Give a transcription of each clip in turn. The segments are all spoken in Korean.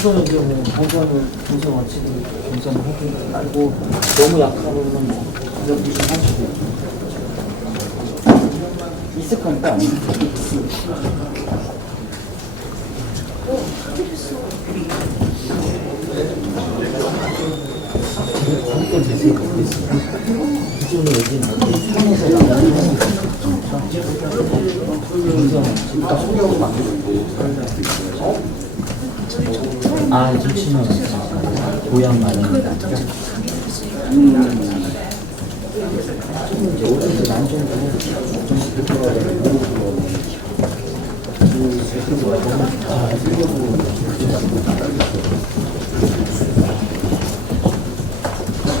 보통 이제 뭐 동선 원칙을 하기 말고 너무 약하면 뭐 가볍게 좀 하시고 있을 거니까 안 거기까지 자세히 모르겠어요. 기존에 여기 산에서 나오는 소개하고 만들고 좀 치면 고향 많은 이제 오른쪽 안쪽으로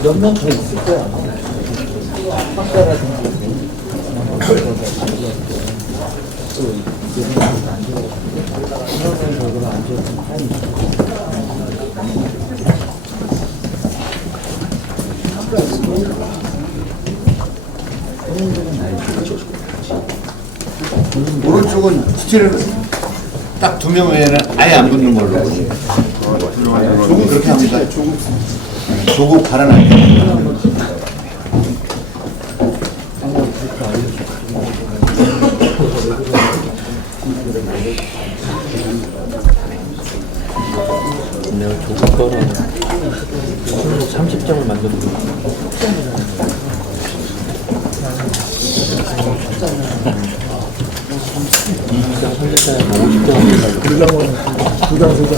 몇명 더 있을 거야. 학과라든지 또 이제 안 좋아요. 이런 안 좋은 타임이 오른쪽은 스틸을 딱 2명 외에는 아예 안 붙는 걸로. 조금 그렇게 합니다. 조금 갈아놔요. 내가 조금 거는 30장을 만들고 이장 30장에 50장을 만들고 그러려면 2장 3장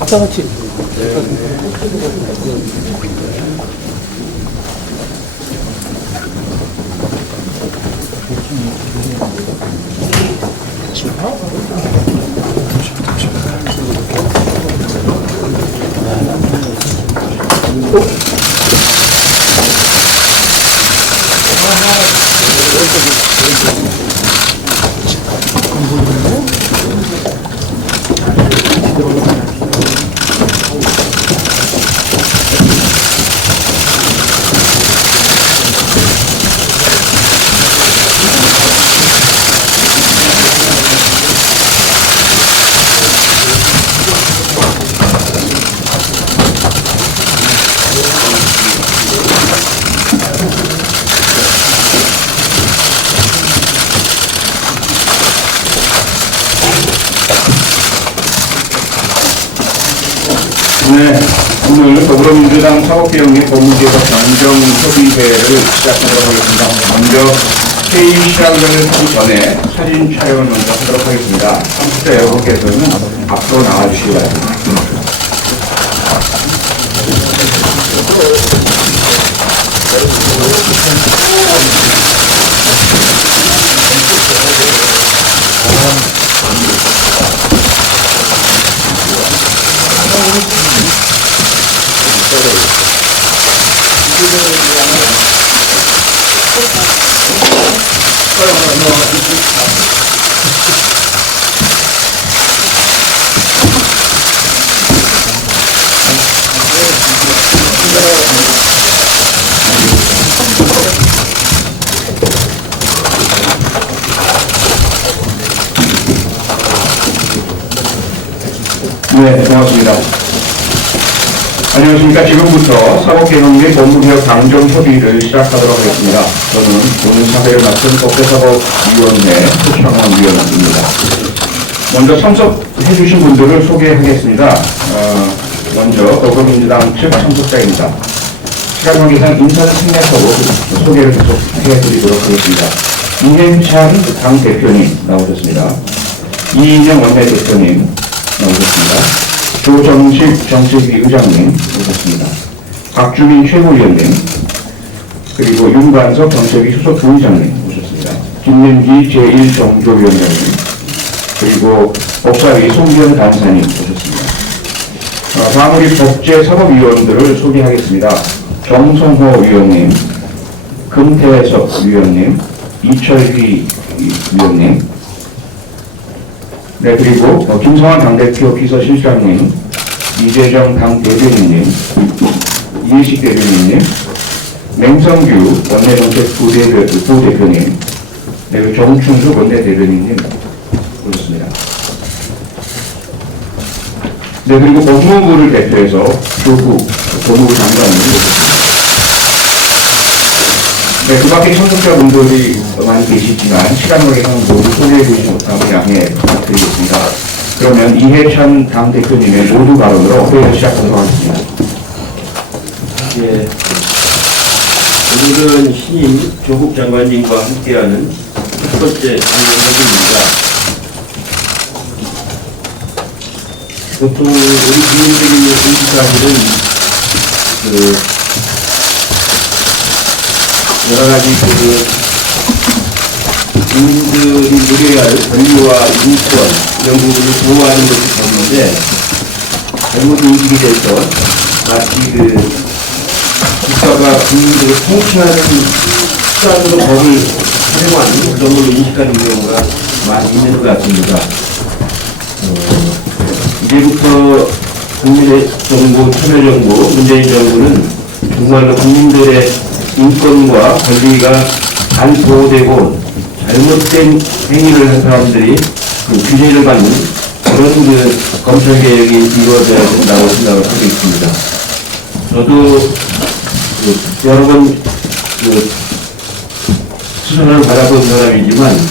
아까 같이 네, 오늘 더불어민주당 사법개혁 법무개혁 경정협의회를 시작하도록 하겠습니다. 먼저 회의 시작을 하기 전에 사진 촬영을 먼저 하도록 하겠습니다. 참석자 여러분께서는 앞으로 나와주시기 바랍니다. 네, 고맙습니다. 안녕하십니까. 지금부터 사법개혁 및 법무개혁 당정협의를 시작하도록 하겠습니다. 저는 오늘 사회를 맡은 법제사법위원회 표창원 위원입니다. 먼저 참석해 주신 분들을 소개하겠습니다. 먼저 더불어민주당 측 참석자입니다. 시간 관계상 인사를 생략하고 소개를 계속 해드리도록 하겠습니다. 이행찬 당대표님 나오셨습니다. 이인영 원내대표님 나오셨습니다. 조정식 정책위 의장님 오셨습니다. 박주민 최고위원님, 그리고 윤관석 정책위 수석 부의장님 오셨습니다. 김민기 제1정조위원장님, 그리고 법사위 송기현 간사님 오셨습니다. 다음 우리 법제사법위원들을 소개하겠습니다. 정성호 위원님, 금태석 위원님, 이철휘 위원님, 네, 그리고 김성환 당대표 비서실장님, 이재정 당대변인님, 이해식 대변인님, 맹성규 원내정책 부대표님, 그리고 정충수 원내대변인님 오셨습니다. 네, 그리고 법무부를 대표해서 조국 법무부 장관님 네, 그 밖에 참석자분들이 많이 계시지만 시간 관계상 모두 소개해주지 못하고 양해 부탁드리겠습니다. 그러면 이해찬 당대표님의 모두 발언으로 회의를 시작하도록 하겠습니다. 예, 오늘은 신임 조국 장관님과 함께하는 첫 번째 강연회입니다. 보통 우리 국민들이 사실은 여러 가지 국민들이 누려야 할 권리와 인권 이런 부분을 보호하는 것이 좋은데 잘못 인식이 돼서 마치 국가가 국민들을 통치하는 수단으로 법을 활용하는 그런 걸로 인식하는 경우가 많이 있는 것 같습니다. 이제부터 국민의 정부, 참여정부, 문재인 정부는 정말로 국민들의 인권과 권리가 안 보호되고 잘못된 행위를 한 사람들이 규제를 받는 그런 검찰개혁이 이루어져야 된다고 생각을 하고 있습니다. 저도 여러 번 수사를 받아본 사람이지만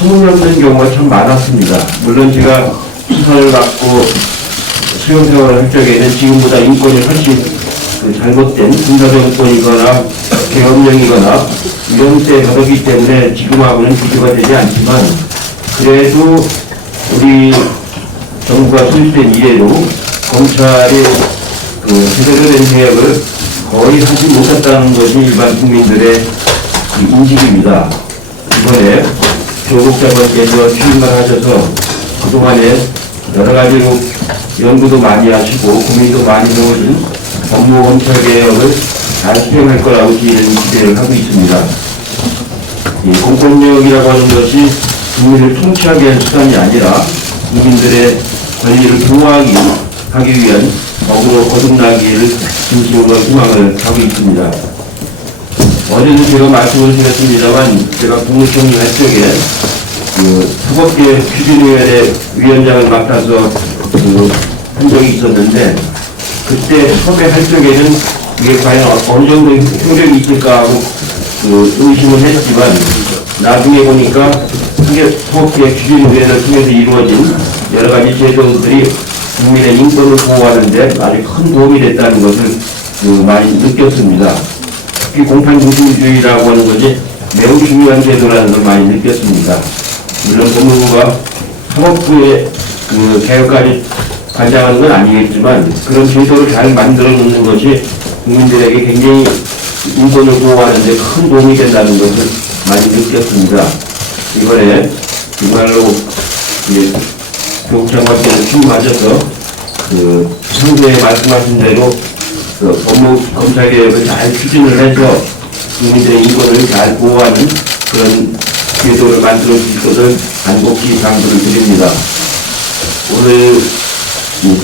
소문없는 경우가 참 많았습니다. 물론 제가 수사를 받고 수용 생활을 할 적에는 지금보다 인권이 훨씬 잘못된 군사정권이거나 계엄령이거나 이런 때 받았기 때문에 지금하고는 비교가 되지 않지만 그래도 우리 정부가 소집된 이래로 검찰의 제대로 된 개혁을 거의 하지 못했다는 것이 일반 국민들의 인식입니다. 이번에 조국 장관께서 취임을 하셔서 그동안에 여러 가지로 연구도 많이 하시고 고민도 많이 해오신 법무 검찰 개혁을 잘 수행할 거라고 저희는 기대를 하고 있습니다. 이 공권력이라고 하는 것이 국민을 통치하기 위한 수단이 아니라 국민들의 권리를 보호하기 위한 법으로 거듭나기를 진심으로 희망을 하고 있습니다. 어제도 제가 말씀을 드렸습니다만 제가 국무총리 할 적에 사법개혁 추진위원회 위원장을 맡아서 한 적이 있었는데 그때 섭외할 적에는 이게 과연 어느 정도 효력이 있을까 하고 의심을 했지만 나중에 보니까 사법개혁 추진위원회를 통해서 이루어진 여러 가지 제도들이 국민의 인권을 보호하는 데 아주 큰 도움이 됐다는 것을 많이 느꼈습니다. 특히 공판중심주의라고 하는 것이 매우 중요한 제도라는 걸 많이 느꼈습니다. 물론 법무부가 사법부의 개혁까지 관장하는 건 아니겠지만 그런 제도를 잘 만들어 놓는 것이 국민들에게 굉장히 인권을 보호하는 데 큰 도움이 된다는 것을 많이 느꼈습니다. 이번에 정말로 조국 장관께서 취임하셔서 평소에 말씀하신 대로 법무 검찰 개혁을 잘 추진을 해서 국민들의 인권을 잘 보호하는 그런 제도를 만들어 주실 것을 간곡히 당부를 드립니다. 오늘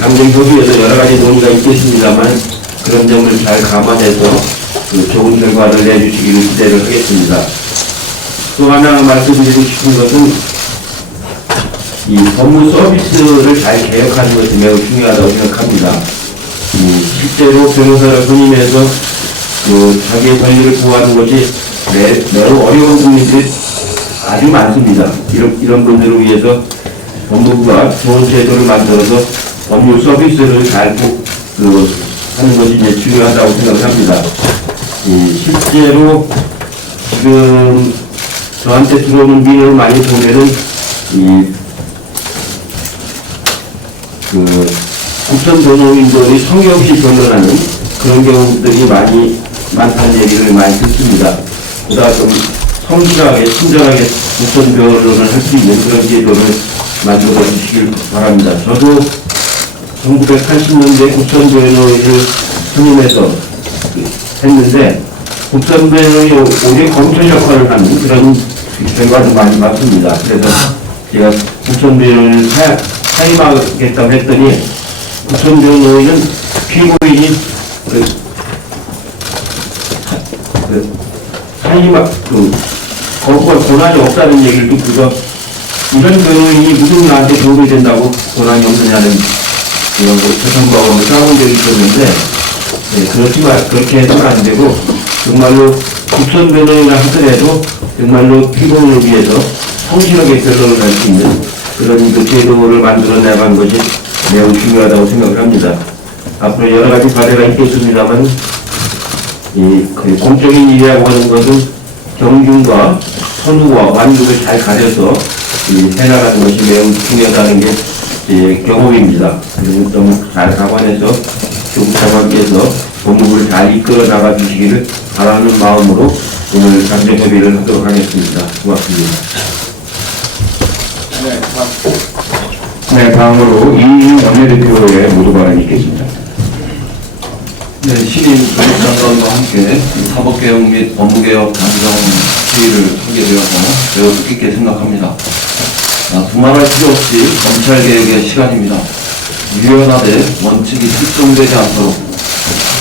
당정협의에서 여러 가지 논의가 있겠습니다만 그런 점을 잘 감안해서 좋은 결과를 내주시기를 기대를 하겠습니다. 또 하나 말씀드리고 싶은 것은 이 법무 서비스를 잘 개혁하는 것이 매우 중요하다고 생각합니다. 실제로 변호사를 선임해서 자기의 권리를 보호하는 것이 매우 어려운 국민들이 아주 많습니다. 이런 분들을 위해서 법무부가 좋은 제도를 만들어서 법률 서비스를 잘 하는 것이 이제 중요하다고 생각을 합니다. 실제로 지금 저한테 들어오는 민원을 많이 보면은 국선 변호인들이 성의 없이 변론하는 그런 경우들이 많다는 얘기를 많이 듣습니다. 보다 좀 성실하게, 친절하게 국선 변론을 할 수 있는 그런 제도를 만들어 주시길 바랍니다. 저도 1980년대 국선 변호인을 선임해서 했는데 국선 변호인이 오히려 검찰 역할을 하는 그런 결과도 많이 봤습니다. 그래서 제가 국선변호인을 사임하겠다고 했더니 국선변호인은 피고인이 거부할 권한이 없다는 얘기를 듣고서 이런 변호인이 무슨 나한테 도움이 된다고 권한이 없느냐는 이런 거 재판부하고 싸운 적이 있었는데, 그렇게 해서는 안 되고, 정말로 국선 변호인을 하더라도 정말로 피고인을 위해서 성실하게 변론을 할 수 있는 그런 그 제도를 만들어 나가는 것이 매우 중요하다고 생각을 합니다. 앞으로 여러 가지 과제가 있겠습니다만, 그 공적인 일이라고 하는 것은 경중과 선후와 완급을 잘 가려서 해나가는 것이 매우 중요하다는 게 제 경험입니다. 그리고 좀 잘 감안해서 조국 장관께서 법무부를 잘 이끌어 나가 주시기를 바라는 마음으로 오늘 감정협의를 하도록 하겠습니다. 고맙습니다. 네, 다음으로 이인영 원내대표의 모두 발언이 있겠습니다. 네, 신임 조국장관과 함께 사법개혁 및 법무개혁 단정 시위를 하게 되어서 매우 뜻깊게 생각합니다. 두말할 필요 없이 검찰개혁의 시간입니다. 유연하되 원칙이 실종되지 않도록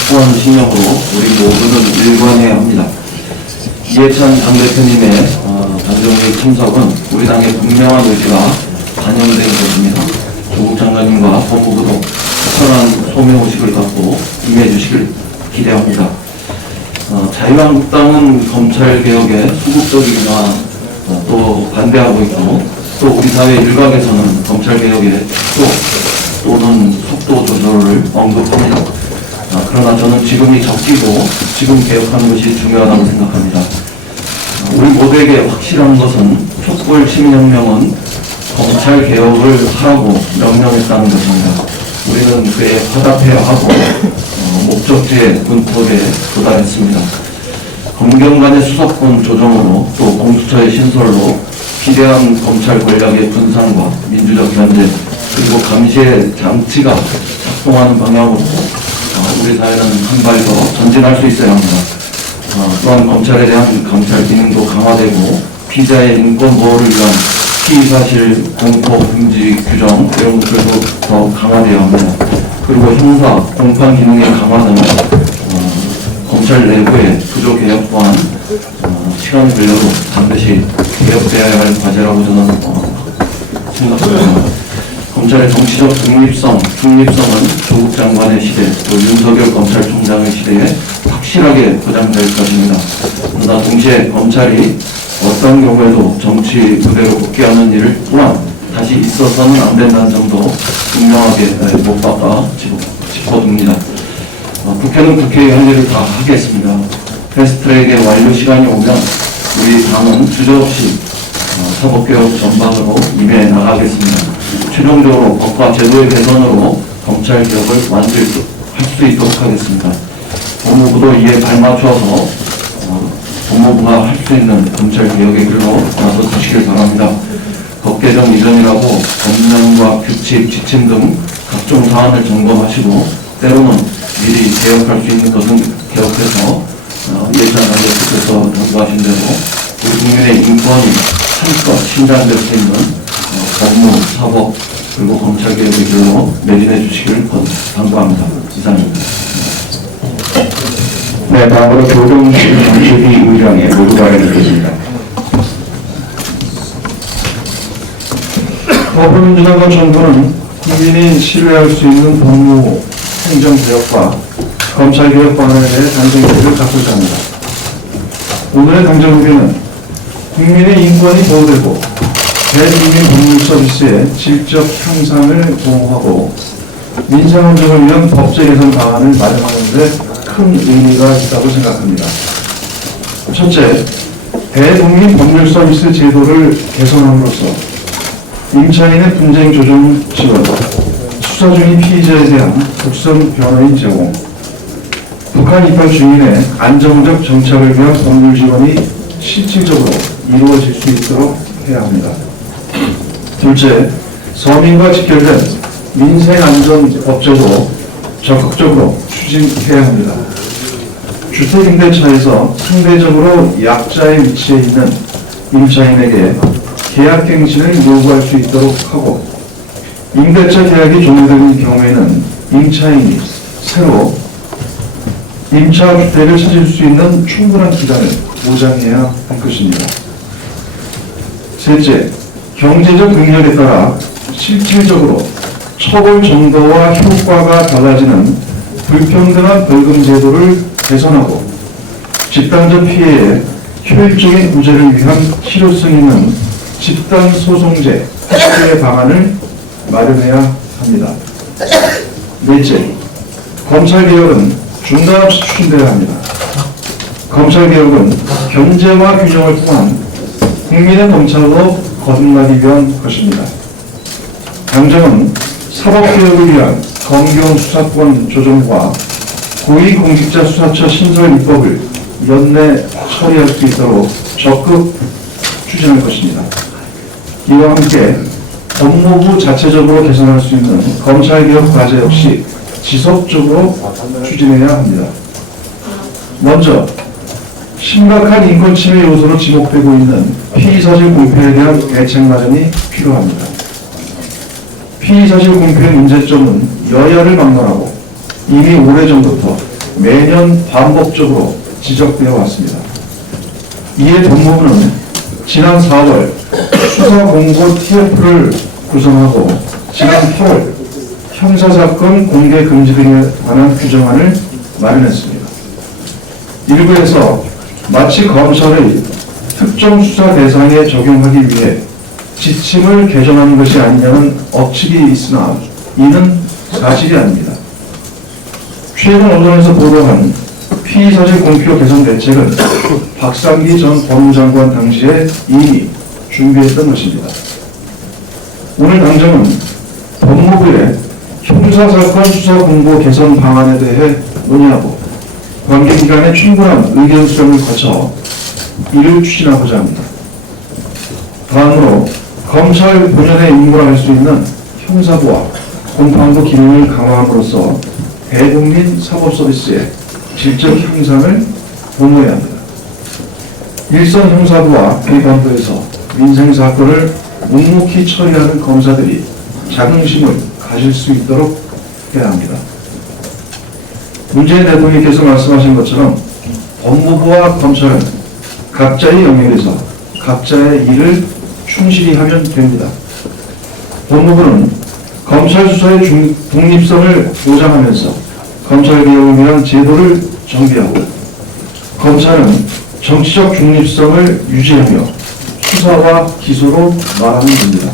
확고한 신념으로 우리 모두는 일관해야 합니다. 이해찬 당대표님의 단정회의 참석은 우리 당의 분명한 의지가 반영된 것입니다. 조국 장관님과 법무부도 특별한 소명의식을 갖고 임해주시길 기대합니다. 자유한국당은 검찰개혁에 소극적이거나 또 반대하고 있고, 또 우리 사회 일각에서는 검찰개혁의 또는 속도 조절을 언급합니다. 그러나 저는 지금이 적기고 지금 개혁하는 것이 중요하다고 생각합니다. 우리 모두에게 확실한 것은 촛불 시민혁명은 검찰개혁을 하라고 명령했다는 것입니다. 우리는 그에 화답해야 하고 목적지의 문턱에 도달했습니다. 검경 간의 수사권 조정으로 또 공수처의 신설로 비대한 검찰 권력의 분산과 민주적 견제 그리고 감시의 장치가 작동하는 방향으로 우리 사회는 한 발 더 전진할 수 있어야 합니다. 또한 검찰에 대한 감찰 기능도 강화되고 피자의 인권 보호를 위한 피의사실 공포 금지 규정 이런 것들도 더 강화되어야 합니다. 그리고 형사 공판 기능의 강화는 검찰 내부의 구조 개혁 또한 시간이 걸려도 반드시 개혁되어야 할 과제라고 저는 생각합니다. 검찰의 정치적 중립성은 조국 장관의 시대, 또 윤석열 검찰총장의 시대에 확실하게 보장될 것입니다. 그러나 동시에 검찰이 어떤 경우에도 정치 무대로 복귀하는 일 또한 다시 있어서는 안 된다는 점도 분명하게 못 박아 짚어둡니다. 국회는 국회의 할 일을 다 하겠습니다. 패스트트랙의 완료 시간이 오면 우리 당은 주저없이 사법개혁 전반으로 임해 나가겠습니다. 최종적으로 법과 제도의 개선으로 검찰개혁을 완수할 수 있도록 하겠습니다. 법무부도 이에 발맞춰서 법무부가 할 수 있는 검찰개혁의 길로 나서 주시길 바랍니다. 법 개정 이전이라고 법령과 규칙, 지침 등 각종 사안을 점검하시고 때로는 미리 개혁할 수 있는 것은 개혁해서 예산 당대표께서 당부하신 대로 우리 국민의 인권이 한껏 신장될 수 있는 법무, 사법, 그리고 검찰개혁의 길로 매진해 주시길 당부합니다. 이상입니다. 네, 다음으로 조정실 정치위 의장의 모두 발언이 있겠습니다. 더불어민주당과 정부는 국민이 신뢰할 수 있는 법무, 행정개혁과 검찰개혁 방안에 대해 당정협의를 갖고자 합니다. 오늘의 당정협의는 국민의 인권이 보호되고 대국민 법률 서비스의 질적 향상을 보호하고 민생 안정을 위한 법제 개선 방안을 마련하는 데 큰 의미가 있다고 생각합니다. 첫째, 대국민 법률 서비스 제도를 개선함으로써 임차인의 분쟁 조정 지원, 수사 중인 피의자에 대한 국선 변호인 제공, 북한 입학 중인의 안정적 정착을 위한 법률 지원이 실질적으로 이루어질 수 있도록 해야 합니다. 둘째, 서민과 직결된 민생안전법제도 적극적으로 추진해야 합니다. 주택임대차에서 상대적으로 약자의 위치에 있는 임차인에게 계약갱신을 요구할 수 있도록 하고, 임대차 계약이 종료되는 경우에는 임차인이 새로 임차주택을 찾을 수 있는 충분한 기간을 보장해야 할 것입니다. 셋째, 경제적 능력에 따라 실질적으로 처벌 정도와 효과가 달라지는 불평등한 벌금 제도를 개선하고 집단적 피해에 효율적인 구제를 위한 실효성 있는 집단소송제 해결의 방안을 마련해야 합니다. 넷째, 검찰개혁은 중단 없이 추진되어야 합니다. 검찰개혁은 견제와 균형을 통한 국민의 검찰로 거듭나기 위한 것입니다. 당정은 사법개혁을 위한 검경 수사권 조정과 고위공직자 수사처 신설 입법을 연내 처리할 수 있도록 적극 추진할 것입니다. 이와 함께 법무부 자체적으로 개선할 수 있는 검찰개혁 과제 역시 지속적으로 추진해야 합니다. 먼저 심각한 인권 침해 요소로 지목되고 있는 피의사실 공표에 대한 대책 마련이 필요합니다. 피의사실 공표의 문제점은 여야를 막론하고 이미 오래전부터 매년 반복적으로 지적되어 왔습니다. 이에 법무부는 지난 4월 수사공고 TF를 구성하고 지난 8월 형사사건 공개 금지 등에 관한 규정안을 마련했습니다. 일부에서 마치 검찰의 특정 수사 대상에 적용하기 위해 지침을 개정하는 것이 아니냐는 억측이 있으나 이는 사실이 아닙니다. 최근 언론에서 보도한 피의사실 공표 개선 대책은 박상기 전 법무장관 당시에 이미 준비했던 것입니다. 오늘 당정은 법무부의 형사사건 수사 공고 개선 방안에 대해 논의하고 관계기관의 충분한 의견 수렴을 거쳐 이를 추진하고자 합니다. 다음으로 검찰 본연의 임무라 할 수 있는 형사부와 공판부 기능을 강화함으로써 대국민 사법서비스의 질적 향상을 도모해야 합니다. 일선 형사부와 공판부에서 민생사건을 묵묵히 처리하는 검사들이 자긍심을 가질 수 있도록 해야 합니다. 문재인 대통령께서 말씀하신 것처럼 법무부와 검찰은 각자의 영역에서 각자의 일을 충실히 하면 됩니다. 법무부는 검찰 수사의 독립성을 보장하면서 검찰개혁을 위한 제도를 정비하고, 검찰은 정치적 중립성을 유지하며 수사와 기소로 말하면 됩니다.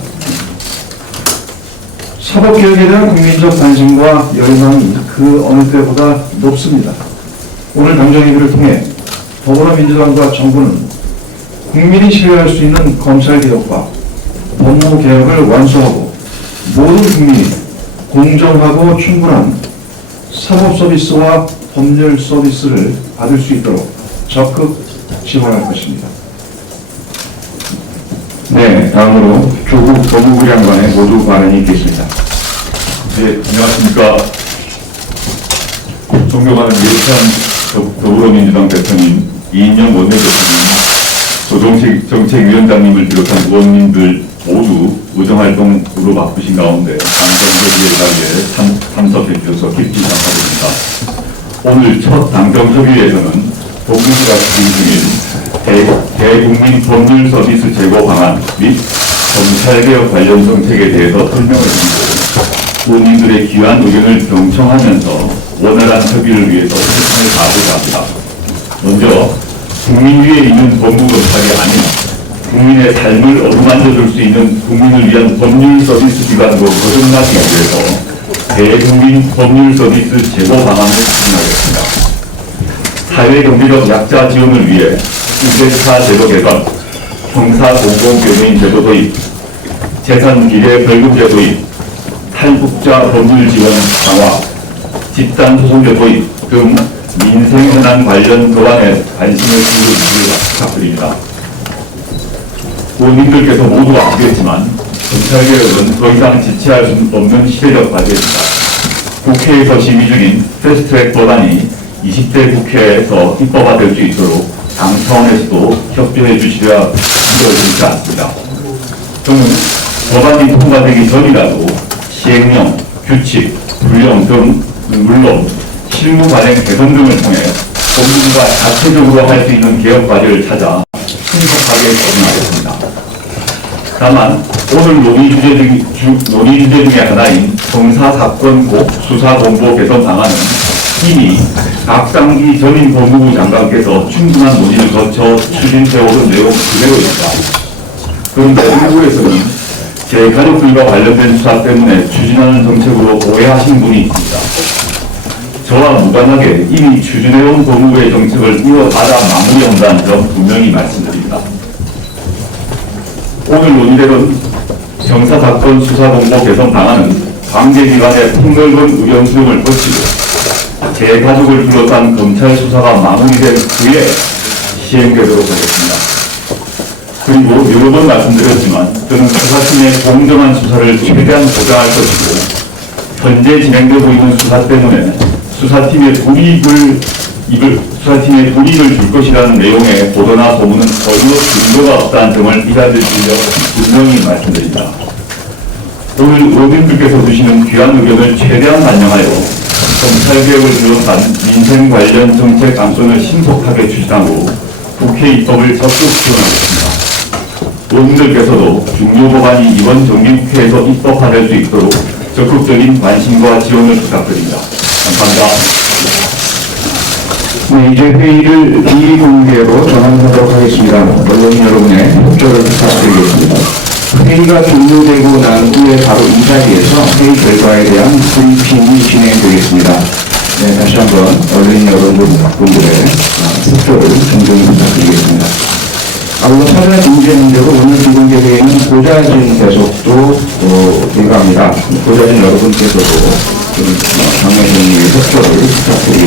사법개혁에 대한 국민적 관심과 열망이 그 어느 때보다 높습니다. 오늘 당정협의를 통해 더불어민주당과 정부는 국민이 신뢰할 수 있는 검찰개혁과 법무개혁을 완수하고 모든 국민이 공정하고 충분한 사법서비스와 법률 서비스를 받을 수 있도록 적극 지원할 것입니다. 네, 다음으로 조국 법무부 장관의 모두 발언이 있겠습니다. 네, 안녕하십니까. 존경하는 이해찬 더불어민주당 대표님, 이인영 원내대표님, 조정책위원장님을 비롯한 의원님들 모두 의정활동으로 바쁘신 가운데 당정협의회 자리에 참석해 주셔서 깊이 감사드립니다. 오늘 첫 당정협의회에서는 법무부가 추진 중인 대국민 법률 서비스 제고 방안 및 검찰개혁 관련 정책에 대해서 설명을 드리고 의원님들의 귀한 의견을 경청하면서 원활한 협의를 위해서 최선을 다하고자 합니다. 먼저 국민 위에 있는 법무검찰이 아닌 국민의 삶을 어루만져 줄 수 있는 국민을 위한 법률 서비스 기관으로 거듭나기 위해서 대국민 법률 서비스 제고 방안을 추진하겠습니다. 사회 경제적 약자 지원을 위해 임대차 제도 개선, 형사 공공변호인 제도 도입, 재산 비례 벌금 제도 도입, 탈북자 법률 지원 강화, 집단 소송제 도입 등 민생 현안 관련 법안에 관심을 기울여주시길 부탁드립니다. 의원님들께서 모두 아시겠지만 검찰개혁은 더 이상 지체할 수 없는 시대적 과제입니다. 국회에서 심의 중인 패스트트랙 법안이 20대 국회에서 입법화될 수 있도록 당 차원에서도 협조해 주시려 힘들어지지 않습니다. 저는 법안이 통과되기 전이라도 시행령, 규칙, 분령 등 물론 실무 관행 개선 등을 통해 법무부가 자체적으로 할 수 있는 개혁 과제를 찾아 신속하게 진행하겠습니다. 다만 오늘 논의 주제 중에 하나인 형사사건 수사본부 개선 방안은 이미 박상기 전임 법무부 장관께서 충분한 논의를 거쳐 추진해오던 내용 그대로입니다. 그런데 일부에서는 제 가족들과 관련된 수사 때문에 추진하는 정책으로 오해하신 분이 있습니다. 저와 무관하게 이미 추진해온 법무부의 정책을 이어받아 마무리한다는 점 분명히 말씀드립니다. 오늘 논의되는 형사사건 수사본부 개선 방안은 관계기관의 폭넓은 의견 수렴을 거치고 제 가족을 둘러싼 검찰 수사가 마무리된 후에 시행되도록 하겠습니다. 그리고 여러 번 말씀드렸지만 저는 수사팀의 공정한 수사를 최대한 보장할 것이고 현재 진행되고 있는 수사 때문에 수사팀의 불이익을 줄 것이라는 내용의 보도나 소문은 전혀 근거가 없다는 점을 이 자리를 빌려 분명히 말씀드립니다. 오늘 의원님들께서 주시는 귀한 의견을 최대한 반영하여 검찰개혁을 비롯한 민생 관련 정책 안건을 신속하게 추진하고 국회 입법을 적극 지원하겠습니다. 의원님들께서도 중요 법안이 이번 정기국회에서 입법화될 수 있도록 적극적인 관심과 지원을 부탁드립니다. 감사합니다. 네, 이제 회의를 비리 공개로 전환하도록 하겠습니다. 언론 여러분의 협조를 부탁드리겠습니다. 회의가 종료되고 난 후에 바로 이 자리에서 회의 결과에 대한 브리핑이 진행되겠습니다. 네, 다시 한번 언론 여러분들의 협조를 정중히 부탁드리겠습니다. 아울러 사전 인재 문제로 오늘 비공개 회의는 고자진 배속도 불가합니다. 고자진 여러분께서도 장례전의 협조를 부탁드리겠습니다.